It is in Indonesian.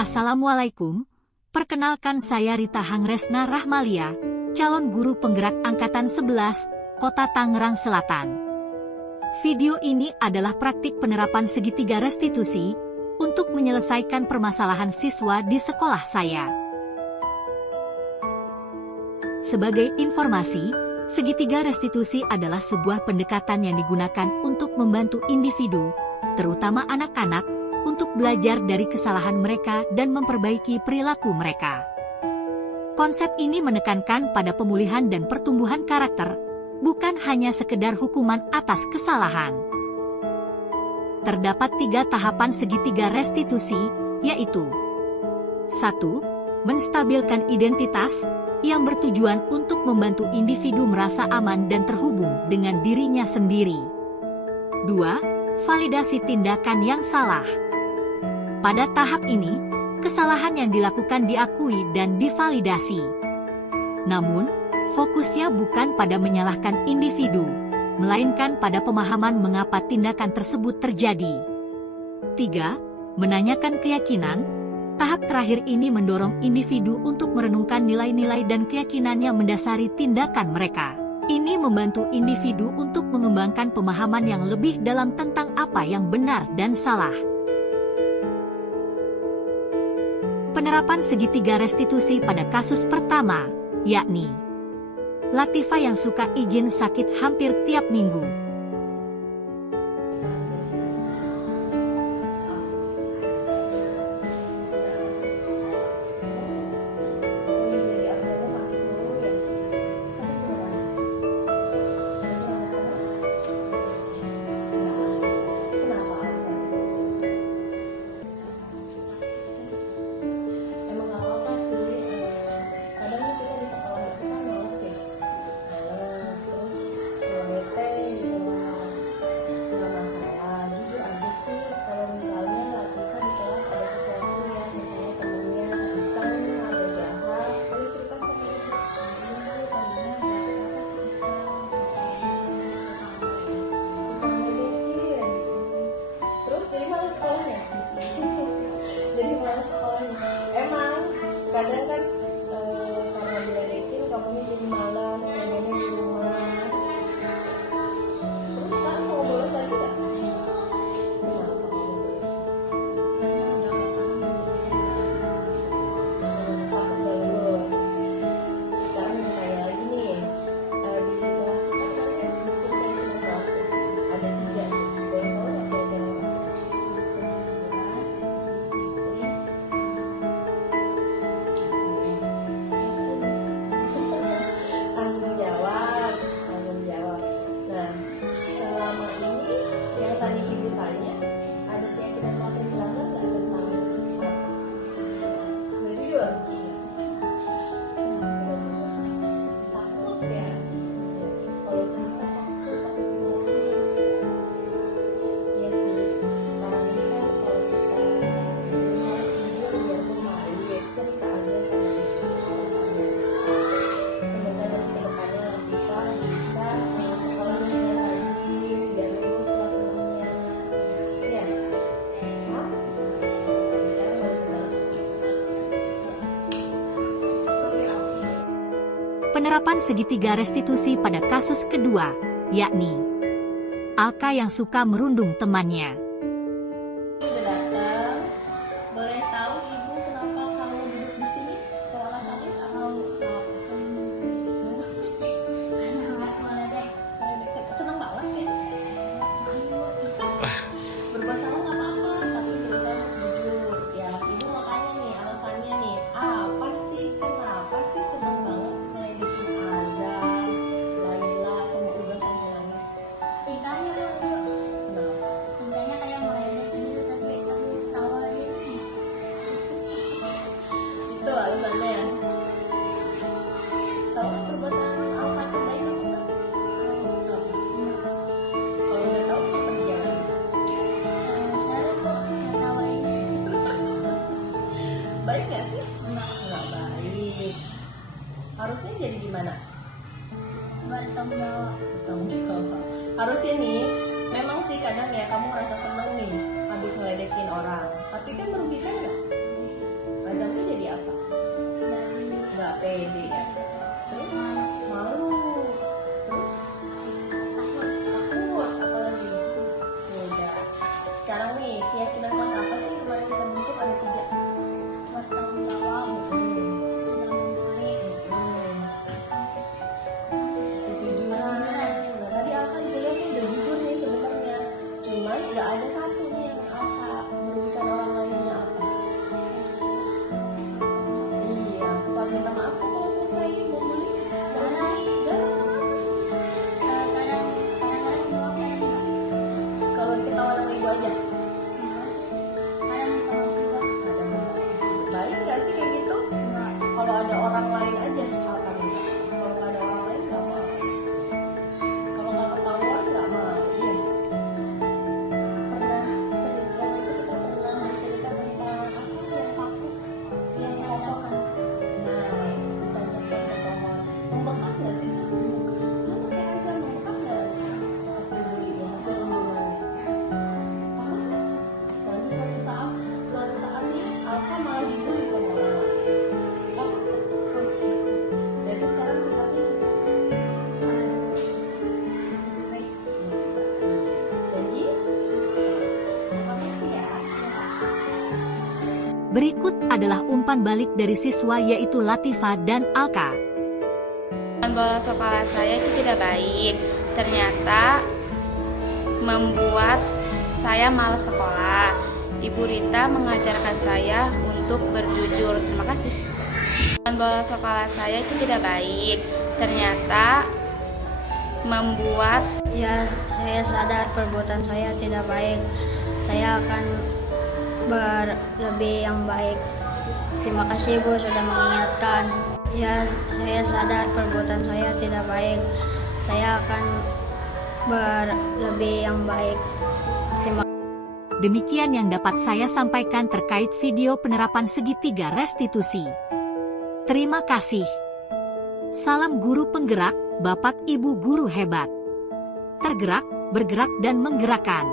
Assalamualaikum, perkenalkan saya Rita Hangresna Rahmalia, calon guru penggerak Angkatan 11, Kota Tangerang Selatan. Video ini adalah praktik penerapan segitiga restitusi untuk menyelesaikan permasalahan siswa di sekolah saya. Sebagai informasi, segitiga restitusi adalah sebuah pendekatan yang digunakan untuk membantu individu, terutama anak-anak, untuk belajar dari kesalahan mereka dan memperbaiki perilaku mereka. Konsep ini menekankan pada pemulihan dan pertumbuhan karakter, bukan hanya sekedar hukuman atas kesalahan. Terdapat 3 tahapan segitiga restitusi, yaitu 1. Menstabilkan identitas, yang bertujuan untuk membantu individu merasa aman dan terhubung dengan dirinya sendiri. 2. Validasi tindakan yang salah. Pada tahap ini, kesalahan yang dilakukan diakui dan divalidasi. Namun, fokusnya bukan pada menyalahkan individu, melainkan pada pemahaman mengapa tindakan tersebut terjadi. 3. Menanyakan keyakinan. Tahap terakhir ini mendorong individu untuk merenungkan nilai-nilai dan keyakinan yang mendasari tindakan mereka. Ini membantu individu untuk mengembangkan pemahaman yang lebih dalam tentang apa yang benar dan salah. Penerapan segitiga restitusi pada kasus pertama, yakni Latifah yang suka izin sakit hampir tiap minggu. Jadi malas sekolahnya. Emang kadang kan karena diledekin kamunya jadi malas, pengennya di rumah. Terus sekarang mau bolos lagi nggak? Takut gak lulus. Sekarang kayak lagi nih di kelas kita kan bikin kayak kelas ada 3. Boleh tahu nggak pelajaran apa? Tanggung jawab. Nah, selama ini yang tadi ibu tanya, ada keyakinan kelas yang dilanggar nggak tentang apa? Nggak jujur? Takut ya? Kalau cerita takut dimarahin. Iya sih. Sekarang ini kan kalau kita berusaha jujur biarpun malu, cerita aja sama ibu alasannya. Semoga nanti kedepannya Latifah bisa sekolah dengan rajin biar lulus kelas 6-nya. Iya. Maaf. Sekarang balik ke dalam. Oke, oke. Penerapan segitiga restitusi pada kasus kedua, yakni Alka yang suka merundung temannya. Udah datang. Boleh tahu ibu kenapa kamu duduk di sini? Tahu alasannya? Tahu. Seneng banget ya? Berbuat salah nggak apa-apa, tapi berusaha untuk jujur. Ya, ibu makanya nih alasannya nih. Apa sih? Kenapa sih seneng banget ngeledekin Azam, Laila, sama Uga sampai nangis? Tingkahnya loh itu, Kenapa? tingkahnya kayak meledek gitu tapi aku tawarin. Itu alasannya. Tahu nggak perbuatan apa itu baik apa enggak? Tahu. Kalau nggak tahu kenapa dijalan? Seru kok ngetawain. Baik nggak sih? Nggak baik. Harusnya jadi gimana? Bertanggung jawab. Bertanggung jawab. Harusnya nih, memang sih kadang ya kamu ngerasa seneng nih habis ngeledekin orang, tapi kan merugikan nggak? Azamnya jadi apa? Jadi Nggak pede ya. Terus malu. Terus takut apalagi? Udah. Sekarang nih keyakinan kelas apa sih kemarin kita bentuk ada 3? bertanggung jawab, tidak membuli, Kejujuran. Nah tadi Alka juga lihat tuh udah jujur nih sebenarnya. Cuman nggak ada satu nih yang Alka merugikan orang lainnya apa? Iya, suka minta maaf kan kalau selesai membuli. Jarang. Jarang. kadang-kadang jawab, kadang enggak. Kalau ketawa sama ibu aja. Kadang minta maaf juga. Ada maaf. Baik nggak sih kayak gitu? Enggak. Kalau ada orang lain aja misalkan minta. Kalau nggak ada orang lain nggak mau. Kalau nggak ketahuan nggak mau. Iya. Pernah cerita itu kita pernah cerita tentang apa yang paku yang Ditanjakan. nah ditancapkan ke pohon. Membekas nggak sih? Sama kayak aja membekas nggak hasil bulinya, hasil hubungannya? Pernah nggak? Nanti suatu saat nih Alka malah dibully sama orang lain. Kamu nggak? Berarti sekarang sikapnya Baik. janji? Makasih ya. Berikut adalah umpan balik dari siswa yaitu Latifa dan Alka. Bola sekolah saya itu tidak baik. Ternyata membuat saya malas sekolah. Ibu Rita mengajarkan saya untuk berjujur. Terima kasih. Bola sekolah saya itu tidak baik. Ternyata membuat Saya sadar perbuatan saya tidak baik. Saya akan berlebih yang baik. Terima kasih Ibu sudah mengingatkan. Saya sadar perbuatan saya tidak baik. Saya akan berlebih yang baik. Demikian yang dapat saya sampaikan terkait video penerapan segitiga restitusi. Terima kasih. Salam guru penggerak, Bapak Ibu guru hebat. Tergerak, bergerak dan menggerakkan.